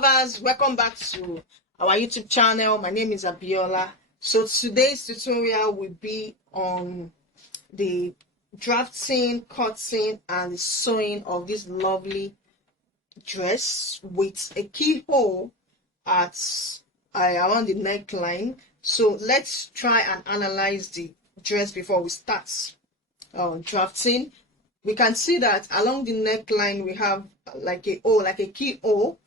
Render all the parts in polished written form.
lovers, welcome back to our YouTube channel. My name is Abiola. So today's tutorial will be on the drafting, cutting and sewing of this lovely dress with a keyhole at around the neckline. So let's try and analyze the dress before we start drafting. We can see that along the neckline we have like a keyhole.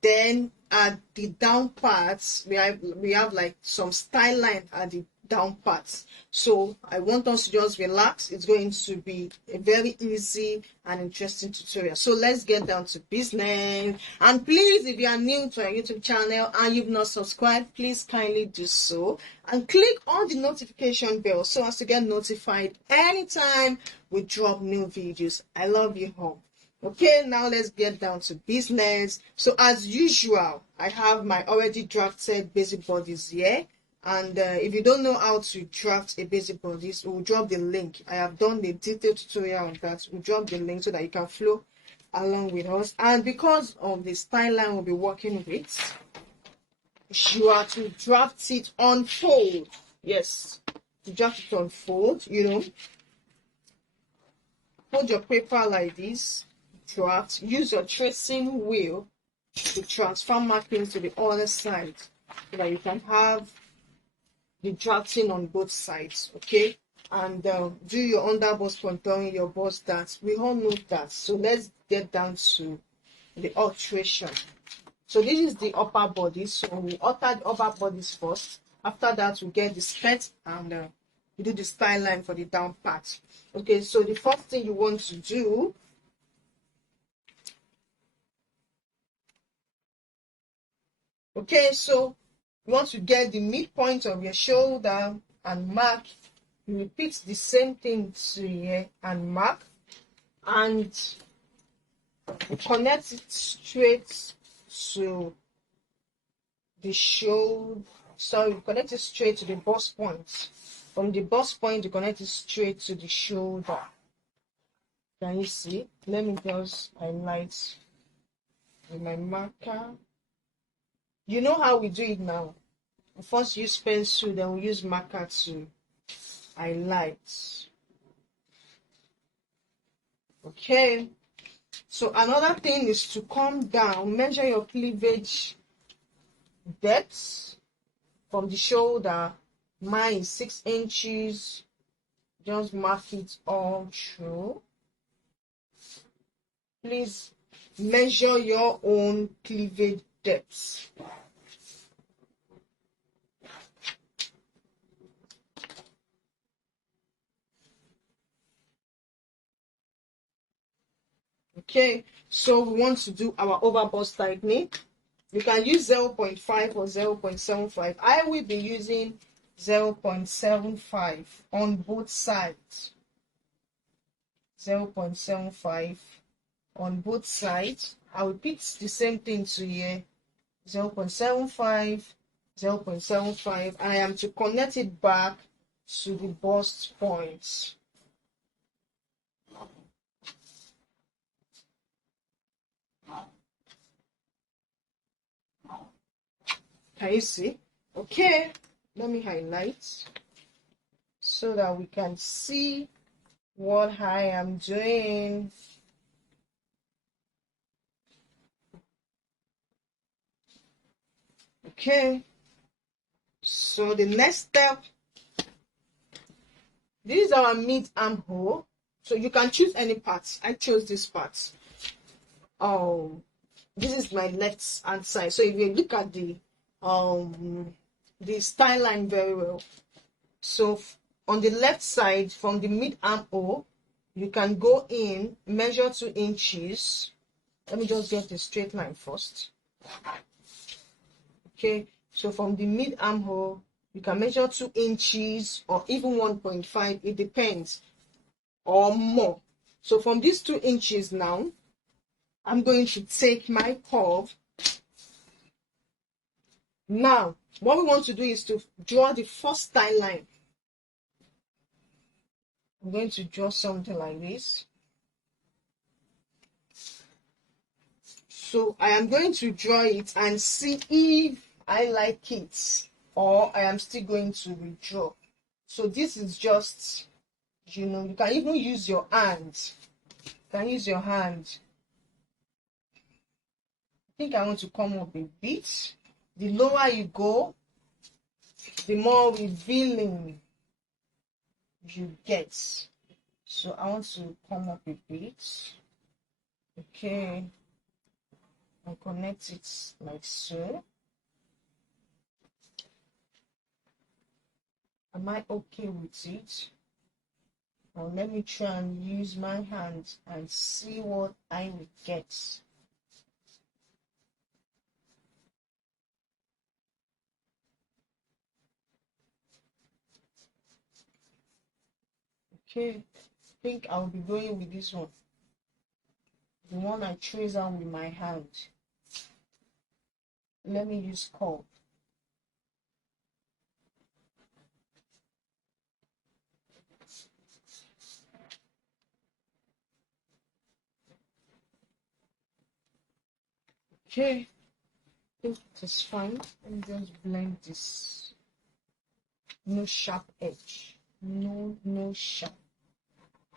Then at the down parts we have like some style line at the down parts. So I want us to just relax. It's going to be a very easy and interesting tutorial. So let's get down to business. And please, if you are new to our YouTube channel and you've not subscribed, please kindly do so and click on the notification bell so as to get notified anytime we drop new videos. I love you all. Okay, now let's get down to business. So as usual, I have my already drafted basic bodies here. And if you don't know how to draft a basic bodies, we'll drop the link. I have done the detailed tutorial on that. We'll drop the link so that you can flow along with us. And because of the style line we'll be working with, you are to draft it on fold. Yes, to draft it on fold, hold your paper like this. Draft. Use your tracing wheel to transfer markings to the other side so that you can have the drafting on both sides. Okay, and do your underbust contouring, your bust that. We all know that. So let's get down to the alteration. So this is the upper body. So we alter the upper bodies first. After that, we get the skirt and we do the style line for the down part. Okay, so the first thing you want to do, okay, so you want to get the midpoint of your shoulder and mark. You repeat the same thing to here and mark, and connect it straight to the shoulder. So connect it straight to the bust point. From the bust point, you connect it straight to the shoulder. Can you see? Let me just highlight with my marker. You know how we do it now. We first use pencil, then we use marker to highlight. Okay. So another thing is to come down, measure your cleavage depth from the shoulder. Mine is 6 inches. Just mark it all through. Please measure your own cleavage depth. Okay, so we want to do our overbust technique. You can use 0.5 or 0.75. I will be using 0.75 on both sides. 0.75 on both sides. I will repeat the same thing to here. 0.75, 0.75, and I am to connect it back to the bust point. Can you see? Okay, let me highlight so that we can see what I am doing. Okay, so the next step, this is our mid armhole. So you can choose any part. I chose this part. This is my left hand side. So if you look at the style line very well, so on the left side from the mid armhole, you can go in, measure 2 inches. Let me just get the straight line first. Okay, so from the mid armhole, you can measure 2 inches or even 1.5, it depends, or more. So from these 2 inches now, I'm going to take my curve. Now, what we want to do is to draw the first style line. I'm going to draw something like this. So I am going to draw it and see if I like it or I am still going to withdraw. So this is just, you know, you can even use your hand. You can use your hand. I think I want to come up a bit. The lower you go, the more revealing you get. So I want to come up a bit. Okay. And connect it like so. Am I okay with it? Now let me try and use my hand and see what I will get. Okay, I think I'll be going with this one. The one I trace out with my hand. Let me use curve. Okay, I think it is fine. Let me just blend this. No sharp edge. No sharp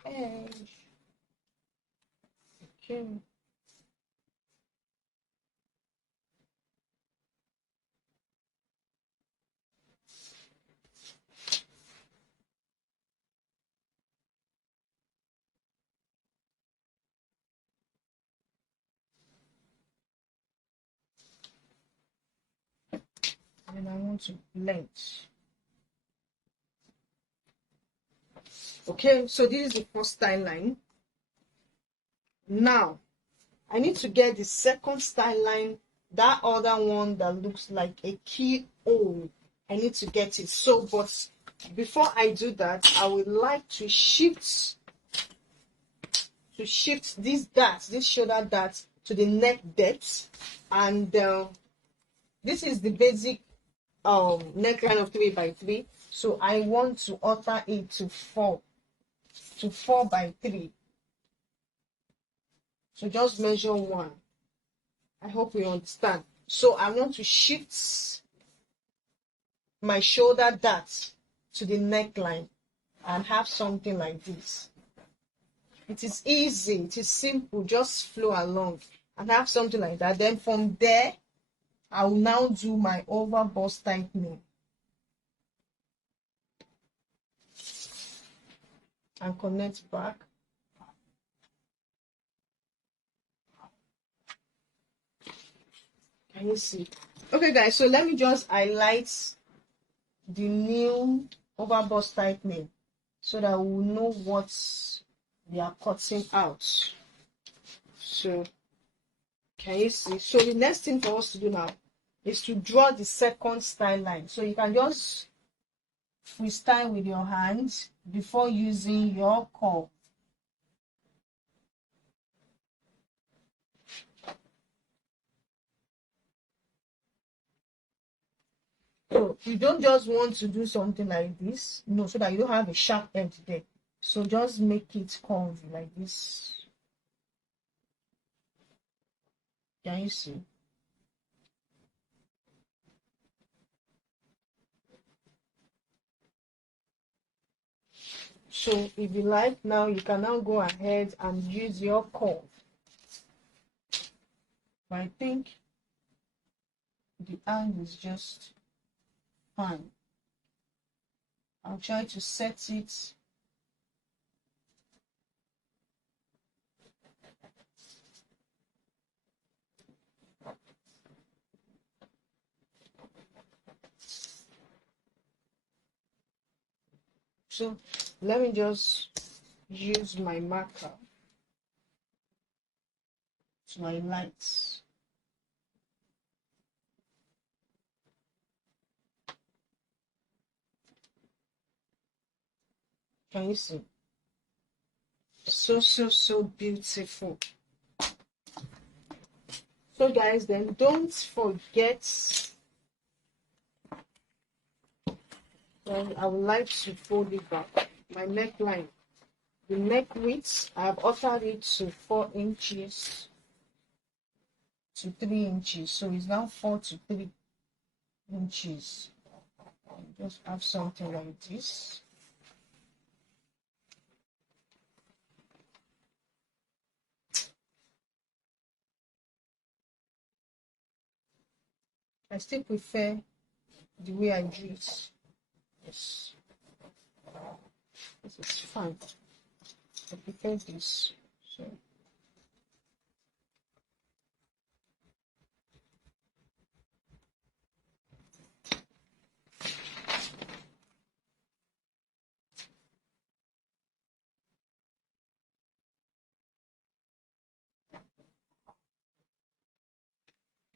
edge. Okay. And I want to blend. Okay, so this is the first style line. Now, I need to get the second style line, that other one that looks like a keyhole. I need to get it. So, but before I do that, I would like to shift this dart, this shoulder dart to the neck depth, and this is the basic neckline of 3x3. So I want to alter it to 4x3. So just measure 1. I hope you understand. So I want to shift my shoulder dart to the neckline and have something like this. It is easy, it is simple, just flow along and have something like that. Then from there, I will now do my over bust tightening and connect back. Can you see? Okay guys, so let me just highlight the new over bust tightening so that we'll know what we are cutting out. So can you see? So the next thing for us to do now is to draw the second style line. So you can just freestyle with your hands before using your curve. So you don't just want to do something like this, no, so that you don't have a sharp edge there. So just make it curvy like this. Can you see? So if you like now, you can now go ahead and use your curve. But I think the angle is just fine. I'll try to set it. So let me just use my marker to highlight. Can you see? So beautiful. So guys, then don't forget, I would like to fold it back. My neckline, the neck width, I have altered it to 4 inches. to 3 inches, so it's now 4 to 3 inches. Just have something like this. I still prefer the way I do it. Yes, this is fine. I prefer this. So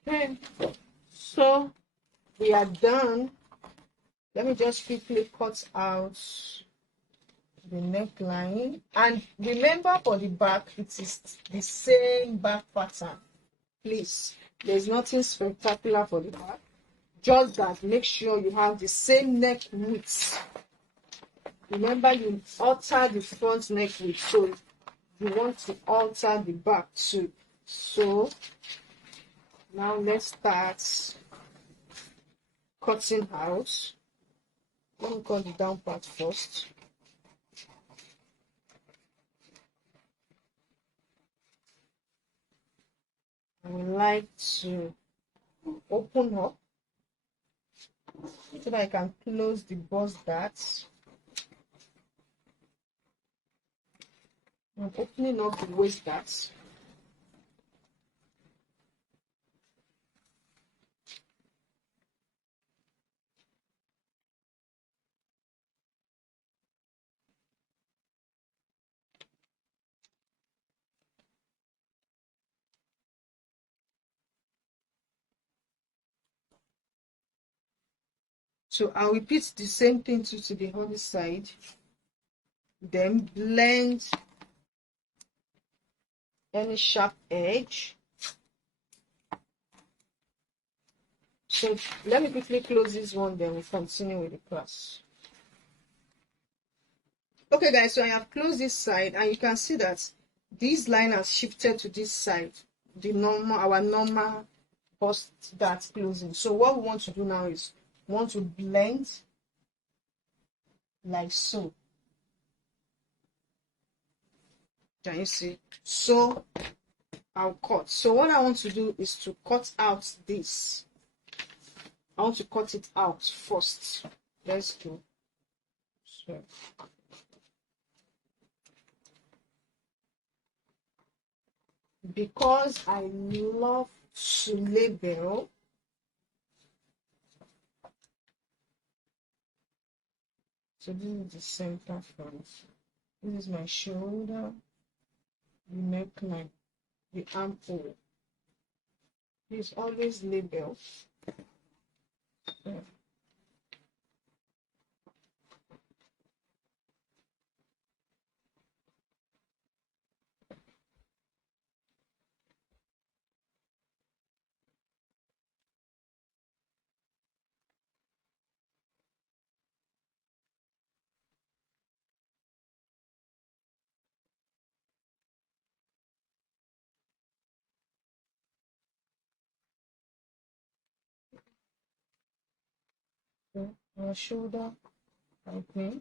okay, so we are done. Let me just quickly cut out the neckline, and remember for the back it is the same back pattern. Please, there's nothing spectacular for the back, just that make sure you have the same neck width. Remember, you alter the front neck width, so you want to alter the back too. So now let's start cutting out. Let me cut the down part first. I would like to open up so that I can close the bust dart. I'm opening up the waist dart. So I'll repeat the same thing to the other side. Then blend any sharp edge. So let me quickly close this one, then we'll continue with the class. Okay guys, so I have closed this side, and you can see that this line has shifted to this side, our normal bust dart closing. So what we want to do now is we want to blend like so. Can you see? So I'll cut. So what I want to do is to cut out this. I want to cut it out first. Let's go. So because I love to label, so this is the center front. This is my shoulder, the neckline, the armhole. Please always label. So, our shoulder, okay.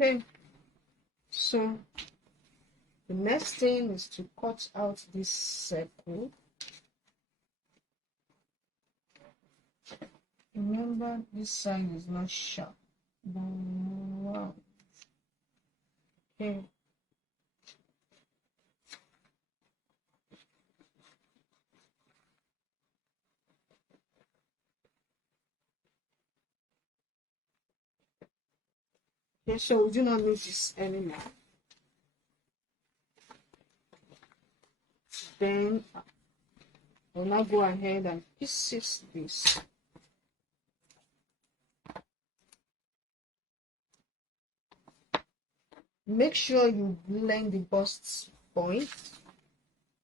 Okay, so the next thing is to cut out this circle. Remember, this side is not sharp. Wow. Okay. Okay, so we do not need this anymore. Then I'll now go ahead and piece this. Make sure you blend the bust point.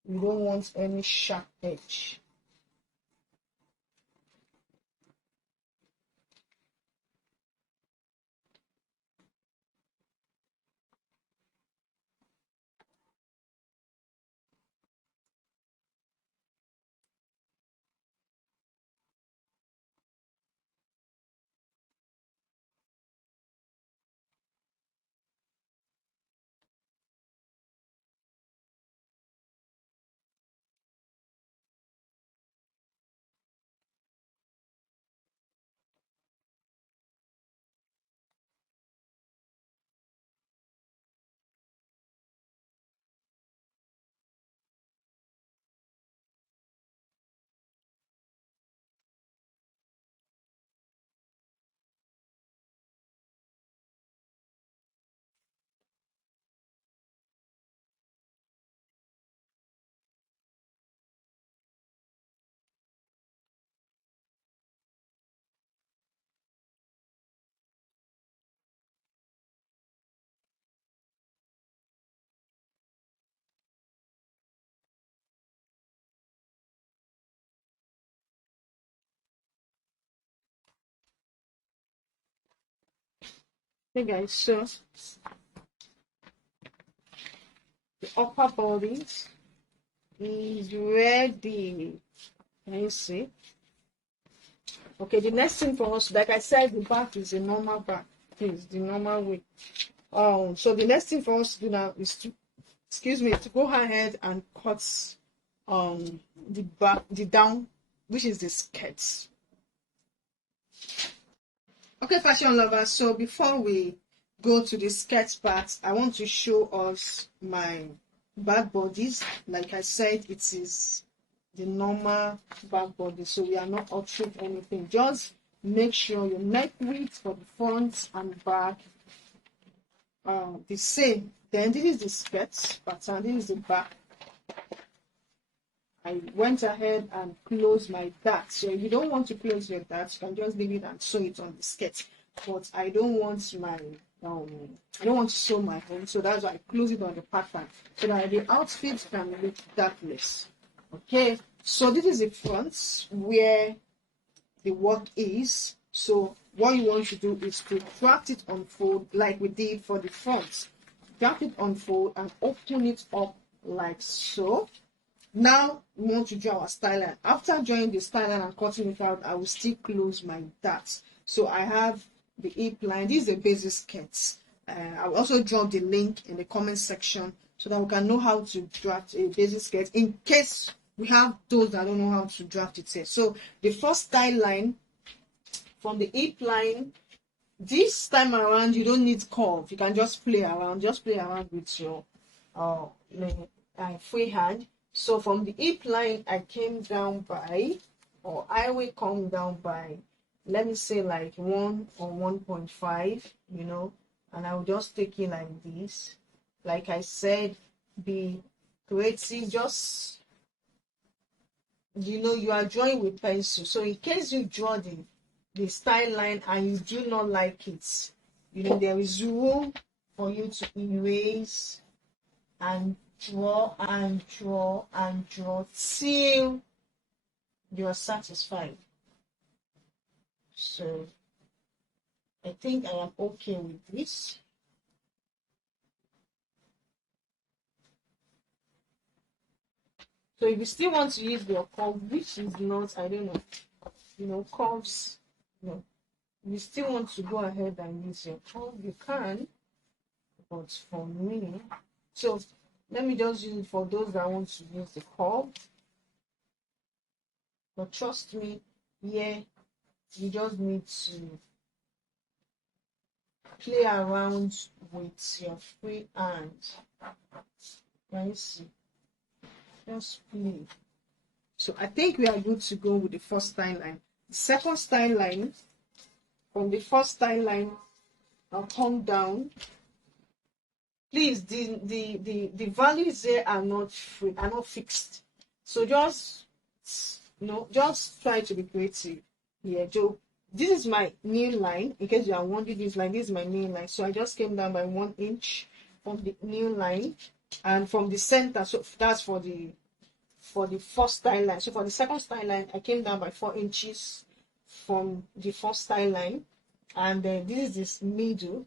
You don't want any sharp edge. Okay guys, so the upper body is ready. Can you see? Okay, the next thing for us, like I said, the back is a normal back. It's the normal way. So the next thing for us to do now is to, to go ahead and cut the back, the down, which is the skirt. Okay, fashion lovers, so before we go to the skirt part, I want to show us my back bodies. Like I said, it is the normal back body, so we are not altering anything. Just make sure your neck width for the front and back the same. Then this is the skirt pattern, this is the back. I went ahead and closed my dart. So if you don't want to close your dart, you can just leave it and sew it on the skirt. But I don't want my I don't want to sew my own, so that's why I close it on the pattern so that the outfit can look dartless. Okay, so this is the front where the work is. So what you want to do is to draft it unfold like we did for the front. Draft it unfold and open it up like so. Now we want to draw our style line. After drawing the style line and cutting it out, I will still close my darts. So I have the hip line. This is a basic skirt. I will also drop the link in the comment section so that we can know how to draft a basic skirt in case we have those that don't know how to draft it here. So the first style line from the hip line, this time around you don't need curve. You can just play around. Just play around with your free hand. So from the hip line, I came down by, or I will come down by, let me say like 1 or 1.5, you know, and I will just take it like this. Like I said, be creative. Just, you know, you are drawing with pencil. So in case you draw the style line and you do not like it, you know, there is room for you to erase and draw and draw and draw till you are satisfied. So I think I am okay with this. So if you still want to use your curve, which is not, I don't know, you know, curves, no, if you still want to go ahead and use your curve, you can. But for me, so let me just use it for those that want to use the curve. But trust me, yeah, you just need to play around with your free hand. Can you see? Just play. So I think we are good to go with the first style line. The second style line, from the first style line, I'll come down. Please, the values there are not free, are not fixed. So just just try to be creative. Yeah, Joe. This is my nail line. In case you are wondering, this is my nail line. So I just came down by 1 inch from the nail line, and from the center. So that's for the first style line. So for the second style line, I came down by 4 inches from the first style line, and then this is this middle,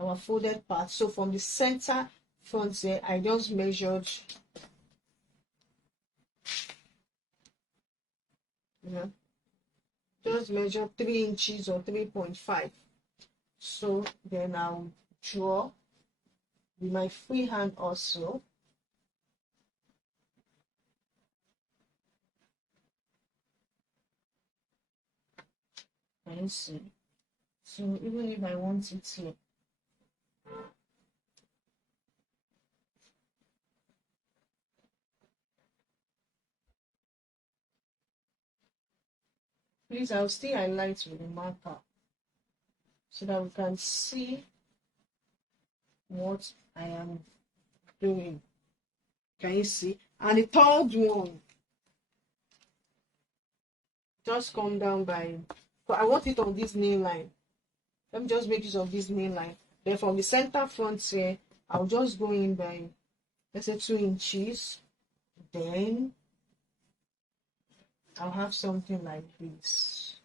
our folded part. So from the center front there, I just measured, just measure 3 inches or 3.5. So then I'll draw with my free hand also. Can you see? So even if I want it to, please, I'll still highlight with the marker so that we can see what I am doing. Can you see? And the third one, just come down by, so I want it on this nail line. Let me just make use of this nail line. Then from the center front here, I'll just go in by, let's say, 2 inches. Then I'll have something like this.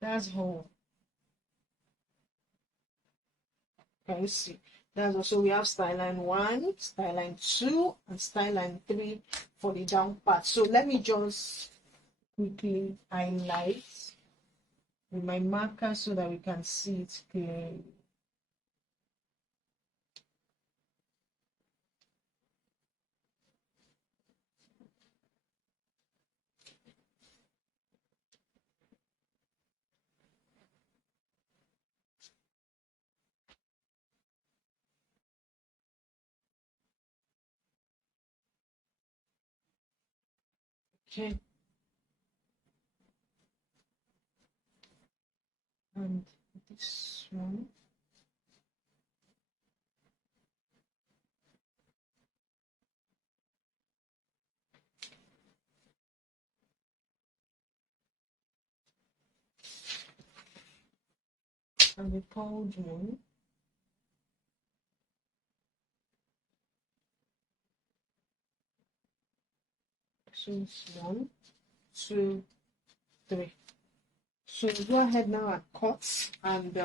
That's how. Can you see? That's also, we have style line 1, style line 2, and style line 3 for the down part. So let me just quickly highlight with my marker so that we can see it clearly. Okay. And this one. And the third one. So it's 1, 2, 3. So go ahead now and cut, and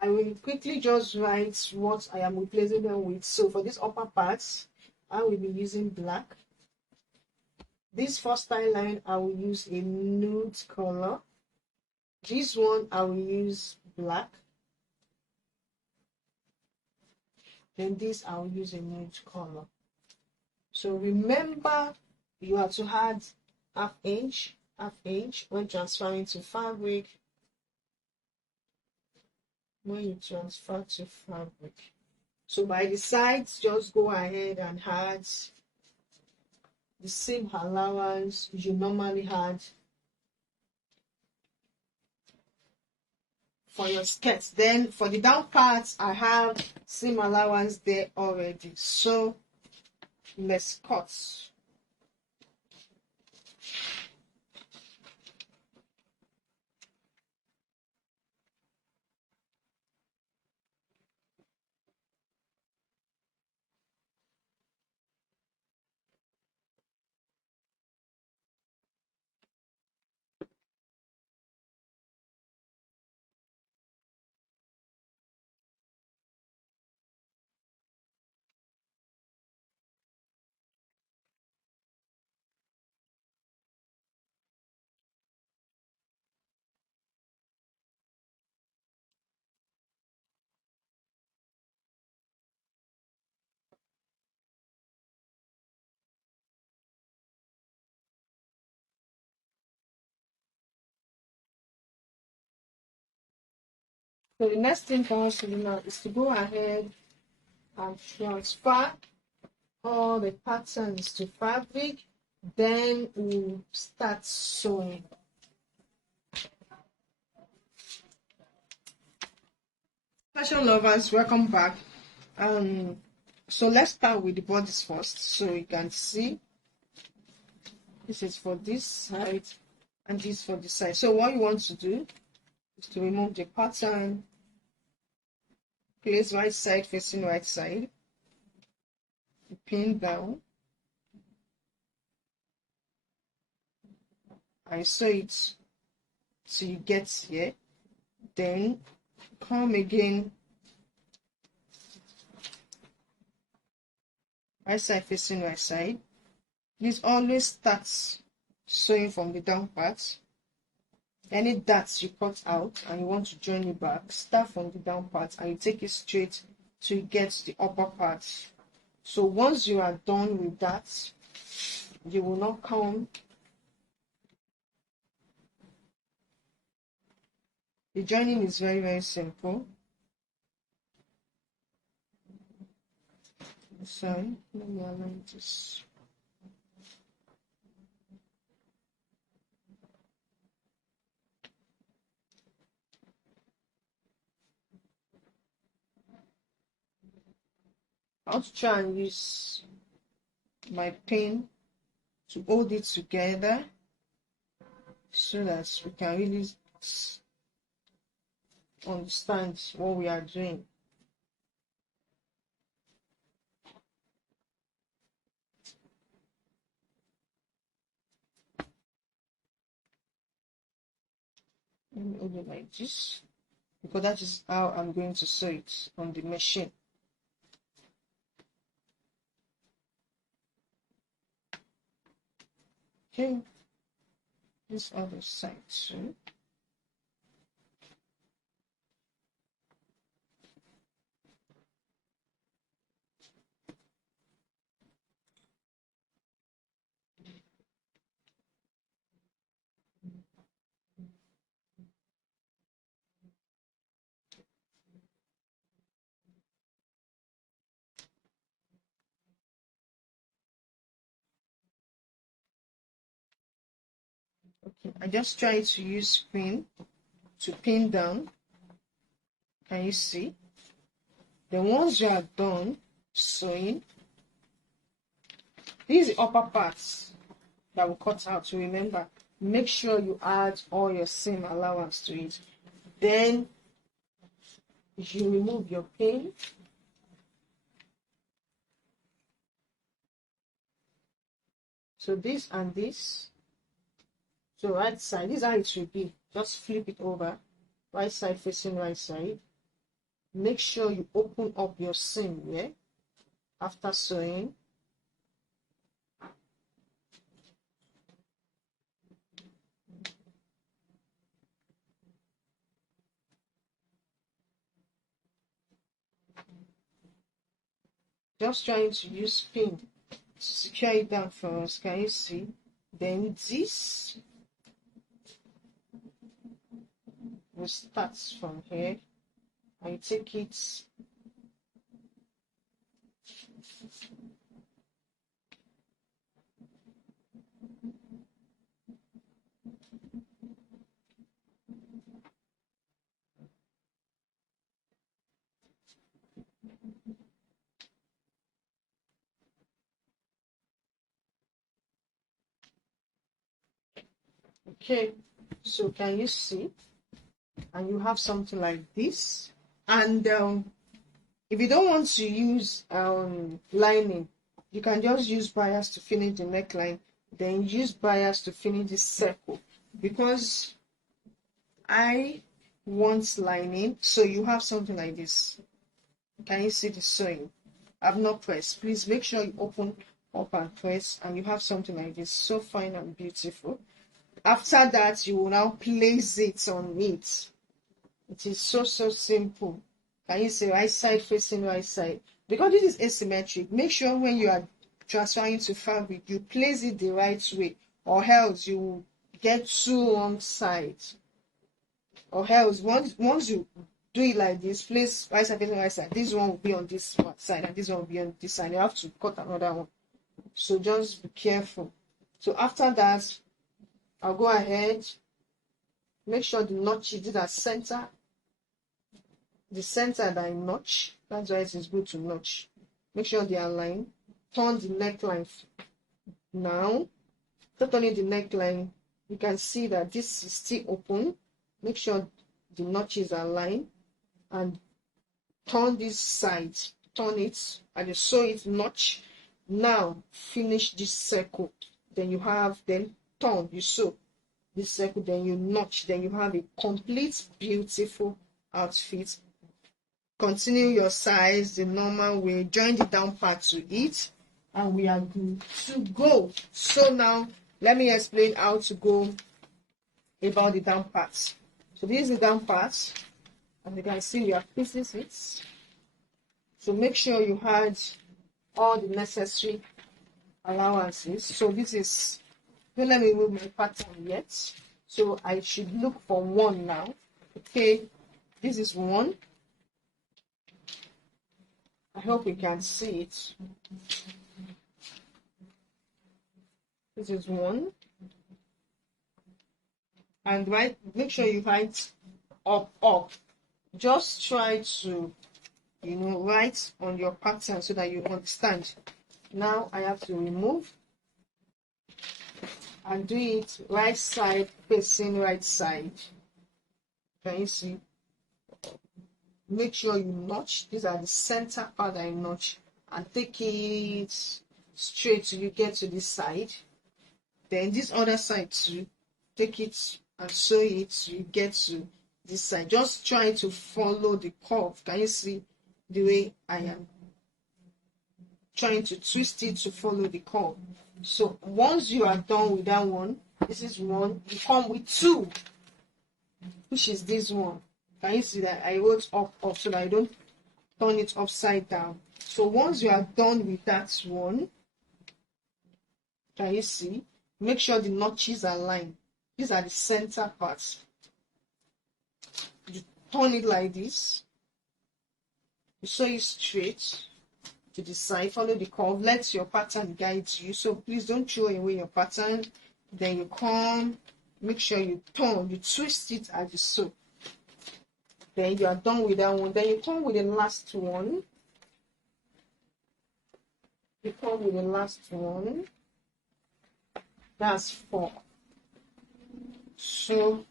I will quickly just write what I am replacing them with. So for this upper part, I will be using black. This first style line, I will use a nude color. This one, I will use black. Then this, I will use a nude color. So remember, you have to add half inch when transferring to fabric. When you transfer to fabric. So by the sides, just go ahead and add the same allowance you normally had for your skirts. Then for the down parts, I have same allowance there already. So let's cut. So the next thing for us to do now is to go ahead and transfer all the patterns to fabric. Then we'll start sewing. Fashion lovers, welcome back. So let's start with the bodice first. So you can see this is for this side and this for this side. So what you want to do is to remove the pattern, place right side facing right side, pin down, and sew it till you get here. Then come again, right side facing right side. Please always start sewing from the down part. Any darts you cut out and you want to join it back, start from the down part and you take it straight to get the upper part. So once you are done with that, you will not come. The joining is very, very simple. Sorry, let me align this. I'll try and use my pin to hold it together so that we can really understand what we are doing. Let me hold it like this, because that is how I'm going to sew it on the machine. Okay, this other side too. Okay, I just try to use pin to pin down. Can you see? Then once you are done sewing, these are the upper parts that will cut out. So remember, make sure you add all your seam allowance to it. Then you remove your pin. So this and this. So right side, this is how it should be. Just flip it over. Right side facing right side. Make sure you open up your seam here after sewing. Just trying to use pin to secure it down for us. Can you see? Then this will start from here. I take it okay. So can you see? And you have something like this. And if you don't want to use lining, you can just use bias to finish the neckline, then use bias to finish the circle. Because I want lining, so you have something like this. Can you see the sewing? I've not pressed. Please make sure you open up and press, and you have something like this. So fine and beautiful. After that, you will now place it on it. It is so simple. Can you see right side facing right side? Because this is asymmetric, make sure when you are transferring to fabric, you place it the right way, or else you will get two wrong sides. Or else once you do it like this, place right side facing right side, this one will be on this side and this one will be on this side. You have to cut another one. So just be careful. So after that, I'll go ahead, make sure the notches did at center. The center that I notch, that's why it is good to notch. Make sure they align. Turn the neckline. Now, after turning the neckline, you can see that this is still open. Make sure the notches are aligned and turn this side. Turn it and you sew it notch. Now finish this circle. Then you have, then turn, you sew this circle, then you notch, then you have a complete beautiful outfit. Continue your size the normal way, join the down part to it, and we are good to go. So now let me explain how to go about the down parts. So this is the down part, and you can see we have pieces it. So make sure you had all the necessary allowances. So this is, don't let me move my pattern yet. So I should look for one now. Okay, this is one. I hope you can see it. This is one. And right, make sure you write up. Just try to, write on your pattern so that you understand. Now I have to remove and do it right side facing right side. Can you see? Make sure you notch. These are the center part I notch, and take it straight till you get to this side. Then this other side too, take it and sew it till you get to this side. Just try to follow the curve. Can you see the way I am trying to twist it to follow the curve? So once you are done with that one, this is one, you come with two, which is this one. Can you see that I wrote up so that I don't turn it upside down? So once you are done with that one, can you see? Make sure the notches are lined. These are the center parts. You turn it like this. You sew it straight to the side. Follow the curve. Let your pattern guide you. So please don't throw away your pattern. Then you come. Make sure you turn. You twist it as you sew. Then you are done with that one. Then you come with the last one. You come with the last one. That's 4. So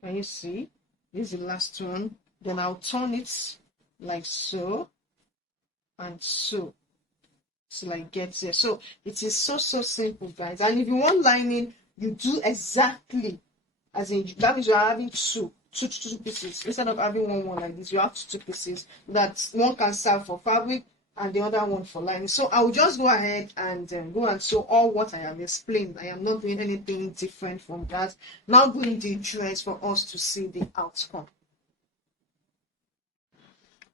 can you see? This is the last one. Then I'll turn it like so and so. So like get here. So it is so simple, guys. And if you want lining, you do exactly as in that means you are having two pieces instead of having one like this. You have two pieces that one can serve for fabric and the other one for lining. So I will just go ahead and go and sew all what I have explained. I am not doing anything different from that. Now going the dress for us to see the outcome.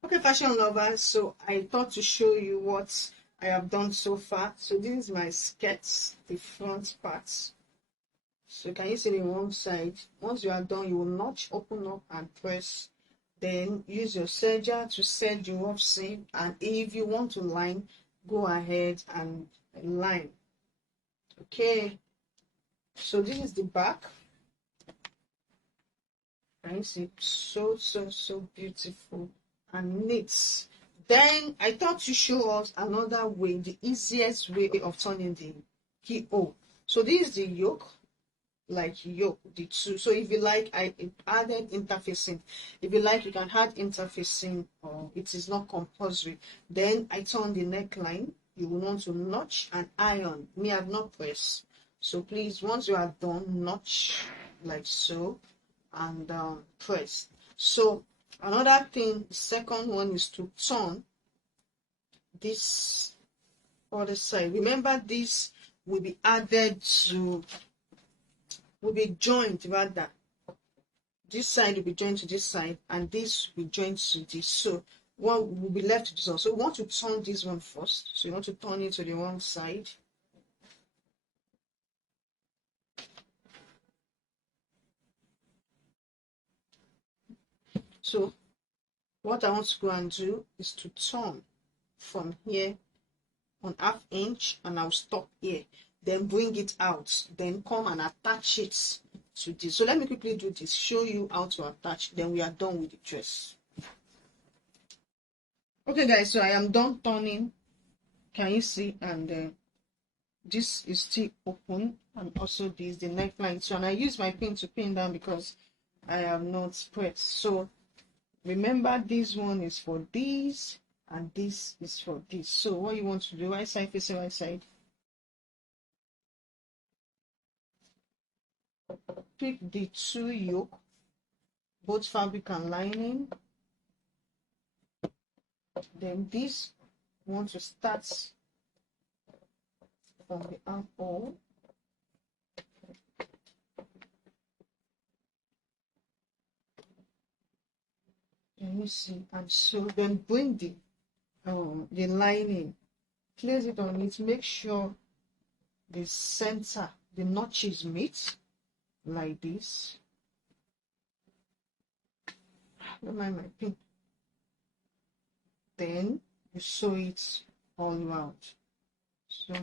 Okay, fashion lovers, so I thought to show you what I have done so far. So this is my skirt, the front part. So can you see the one side? Once you are done, you will notch, open up and press. Then use your serger to set the rough seam. And if you want to line, go ahead and line. Okay. So this is the back. Can you see? So beautiful and neat. Then I thought to show us another way, the easiest way of turning the keyhole. So this is the yoke. Like yoke, the two. So if you like, I added interfacing. If you like, you can add interfacing, or it is not compulsory. Then I turn the neckline. You will want to notch and iron. Me, I've not pressed. So please, once you are done, notch like so and press. So another thing, the second one is to turn this other side. Remember, this will be added to, will be joined rather. This side will be joined to this side, and this will be joined to this. So one will be left to this one. So we want to turn this one first. So you want to turn it to the wrong side. So what I want to go and do is to turn from here on 1/2 inch, and I'll stop here. Then bring it out. Then come and attach it to this. So let me quickly do this, show you how to attach. Then we are done with the dress. Okay guys, so I am done turning. Can you see? And this is still open, and also this the neckline. So, and I use my pin to pin down because I have not spread. So remember, this one is for this and this is for this. So what you want to do, right side facing right side, pick the two yoke, both fabric and lining. Then this, you want to start from the armhole. Can you see? And so then bring the lining, place it on it, make sure the center, the notches meet like this. Don't mind my pin. Then you sew it all around. So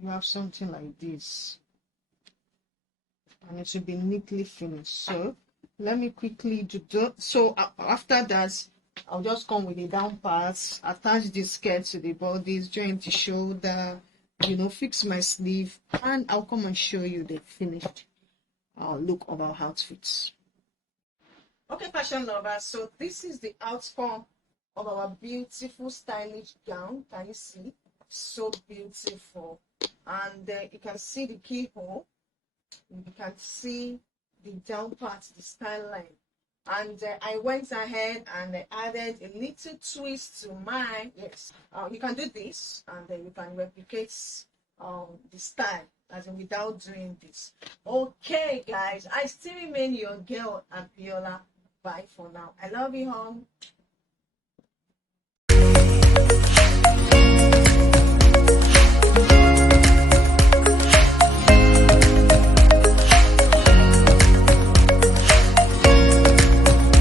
you have something like this, and it should be neatly finished. So let me quickly do that. So after that, I'll just come with the down parts, attach the skirt to the bodies, join the shoulder, you know, fix my sleeve, and I'll come and show you the finished look of our outfits. Okay, fashion lovers, so this is the outcome of our beautiful stylish gown. Can you see? So beautiful. And you can see the keyhole, you can see the down part, the style line. And I went ahead and added a little twist to mine. Yes, you can do this, and then you can replicate the style as in without doing this. Okay guys, I still remain your girl Abiola. Bye for now. I love you home.